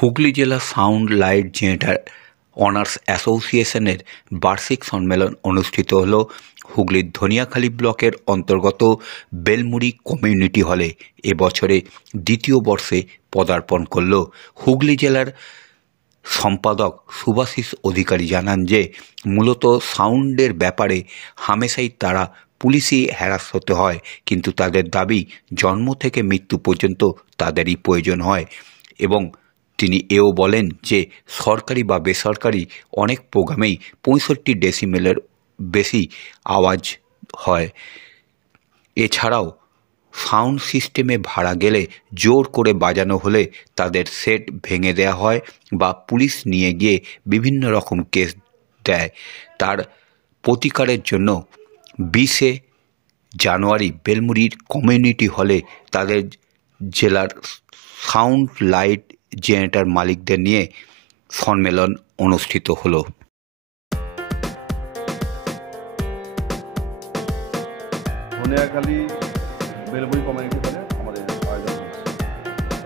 হুগলি জেলা sound light generator owners অ্যাসোসিয়েশনের বার্ষিক সম্মেলন অনুষ্ঠিত হল হুগলির ধনিয়াখালী ব্লকের অন্তর্গত বেলমুড়ি কমিউনিটি হলে। এবছরে দ্বিতীয় বর্ষে পদার্পণ করল। হুগলি জেলার সম্পাদক শুভাশিস অধিকারী জানান যে মূলত সাউন্ডের ব্যাপারে হামেশাই তারা পুলিশি হ্যারাস হতে হয়, কিন্তু তাদের দাবি জন্ম থেকে মৃত্যু পর্যন্ত তাদেরই প্রয়োজন হয়। এবং তিনি এও বলেন যে সরকারি বা বেসরকারি অনেক প্রোগ্রামেই 65 ডেসিমেলের বেশি আওয়াজ হয়। এছাড়াও সাউন্ড সিস্টেমে ভাড়া গেলে জোর করে বাজানো হলে তাদের সেট ভেঙে দেওয়া হয় বা পুলিশ নিয়ে গিয়ে বিভিন্ন রকম কেস দেয়। তার প্রতিকারের জন্য 20 জানুয়ারি বেলমুড়ির কমিউনিটি হলে তাদের জেলার সাউন্ড লাইট জেনারেটর মালিকদের নিয়ে সম্মেলন অনুষ্ঠিত হলো। ধনিয়াখালী বেলমুড়ি কমিউনিটি হলে আমাদের আয়োজন হচ্ছে।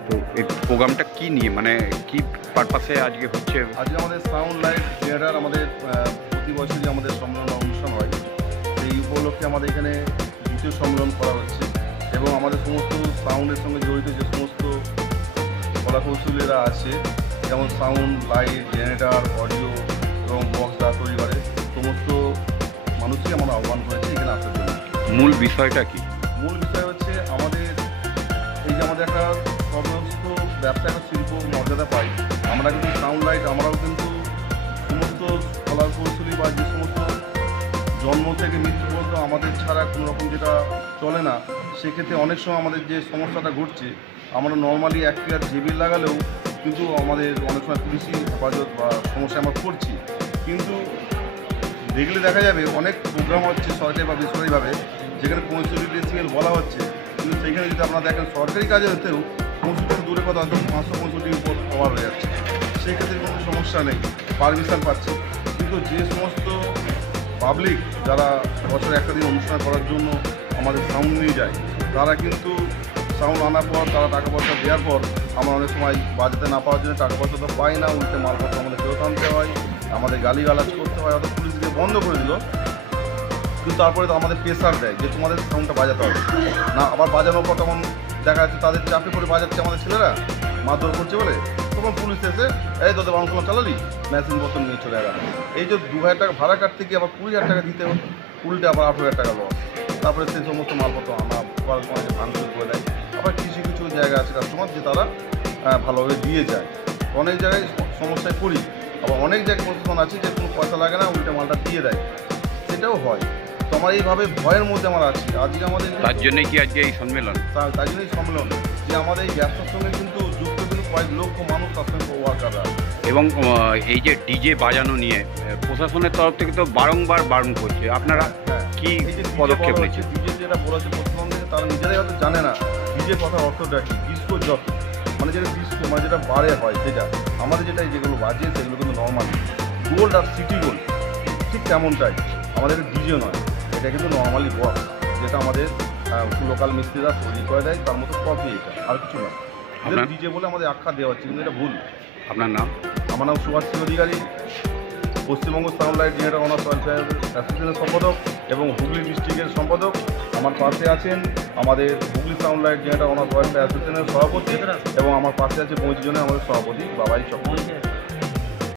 তো এই প্রোগ্রামটা কি নিয়ে, মানে কি পারপাসে আজকে হচ্ছে? আজকে আমাদের সাউন্ড লাইট জেনারেটর আমাদের প্রতি বছরই আমাদের সম্মেলন অনুষ্ঠান হয়। সেই উপলক্ষে আমাদের এখানে দ্বিতীয় সম্মেলন করা হচ্ছে এবং আমাদের সমস্ত সাউন্ডের সঙ্গে জড়িত যে সমস্ত কলাকৌশলীরা আছে, যেমন সাউন্ড লাইট জেনারেটর অডিও এবং বক্স দ্বারা তৈরি করে সমস্ত মানুষকে আমরা আহ্বান করেছি এখানে আসার জন্য। মূল বিষয়টা কি? মূল বিষয় হচ্ছে আমাদের এই যে আমাদের একটা সমস্ত ব্যবসা একটা শিল্প মর্যাদা পাই, আমরা কিন্তু সাউন্ড লাইট আমরাও কিন্তু সমস্ত কলার কৌশলী বা যে সমস্ত জন্ম থেকে মৃত্যু পর্যন্ত আমাদের ছাড়া কোনো রকম যেটা চলে না, সেক্ষেত্রে অনেক সময় আমাদের যে সমস্যাটা ঘটছে, আমরা নর্মালি একটিয়ার জেবিল লাগালেও কিন্তু আমাদের অনেক সময় পুলিশি হেফাজত বা সমস্যা আমরা করছি। কিন্তু দেখলে দেখা যাবে অনেক প্রোগ্রাম হচ্ছে সরকারি বা বেসরকারিভাবে, যেখানে 65 ডেসিমেল বলা হচ্ছে, কিন্তু সেখানে যদি আপনারা দেখেন সরকারি কাজে হতেও 65 দূরে কথা হয়তো 565 উপর কভার হয়ে যাচ্ছে। সেক্ষেত্রে কোনো সমস্যা নেই, পারমিশন পাচ্ছে। কিন্তু যে সমস্ত পাবলিক যারা বছরে একটা দিন অনুষ্ঠান করার জন্য আমাদের সাউন্ড নিয়ে যায়, তারা কিন্তু সাউন্ড আনার পর তারা টাকা পয়সা দেওয়ার পর আমরা অনেক সময় বাজাতে না পাওয়ার জন্য টাকা পয়সা তো পাই না, উল্টে মালপত্র আমাদের ফেরত আনতে হয়, আমাদের গালিগালাজ করতে হয়, হয়তো পুলিশ দিয়ে বন্ধ করে দিল। কিন্তু তারপরে তো আমাদের প্রেশার দেয় যে তোমাদের সাউন্ডটা বাজাতে হবে না, আবার বাজানোর পর তখন দেখা যাচ্ছে তাদের চাপে করে বাজাচ্ছে আমাদের ছেলেরা, মারধর করছে বলে, তখন পুলিশ এসে এই তোদের বাউন্সলা চালালি, মেশিন বোতল নিয়ে চলে গেল। এই যে 2000 টাকা ভাড়া কাটতে গিয়ে আবার 20,000 টাকা দিতে হবে, উল্টে আবার 18,000 টাকা লস। তারপরে সেই সমস্ত মালপত্র আমরা ভাঙচুর করে দেয়। আবার কিছু কিছু জায়গা আছে কাস্টমার যে তারা ভালোভাবে দিয়ে যায়, অনেক জায়গায় সমস্যায় পড়ি। আবার অনেক জায়গায় প্রশাসন আছে যে কোনো পয়সা লাগে না, উল্টে মালটা দিয়ে দেয়, সেটাও হয়। তো আমরা এইভাবে ভয়ের মধ্যে আমরা আছি। আজকে আমাদের তার জন্যই কি আজকে এই সম্মেলন? তাই জন্যই সম্মেলন যে আমাদের এই ব্যবসার সঙ্গে কিন্তু যুক্ত কিন্তু কয়েক লক্ষ মানুষ তার সঙ্গে ওয়ার্কাররা। এবং এই যে ডিজে বাজানো নিয়ে প্রশাসনের তরফ থেকে তো বারংবার বারণ করছে, আপনারা কি পদক্ষেপ নিচ্ছেন? ডিজে যেটা বলেছে প্রশাসন থেকে, তারা নিজেরাই হয়তো জানে না ডিজে কথার অর্থটা কি। ডিস্কো যত মানে যেটা ডিস্কো মানে যেটা বারে হয়, সেটা আমাদের যেটা যেগুলো বাজে সেগুলো কিন্তু নর্মালি গোল্ড আর সিটি গোল্ড ঠিক তেমনটাই, আমাদের ডিজে নয়, এটা কিন্তু নর্মালি বক্স, যেটা আমাদের লোকাল মিস্ত্রিরা তৈরি করে দেয়, তার মতো কপি, এটা আর কিছু না। ডিজে বলে আমাদের আখ্যা দেওয়া হচ্ছে, কিন্তু এটা ভুল। আপনার নাম? আমার নাম Shubhashis Adhikari, Paschimbanga sound light generator owners অ্যাসোসিয়েশনের সম্পাদক এবং হুগলি ডিস্ট্রিক্টের সম্পাদক। আমার পাশে আছেন আমাদের Hooghly sound light generator owners অ্যাসোসিয়েশনের সভাপতি এবং আমার পাশে আছে 25 জনের আমাদের সভাপতি বাবাই চক্রবর্তী।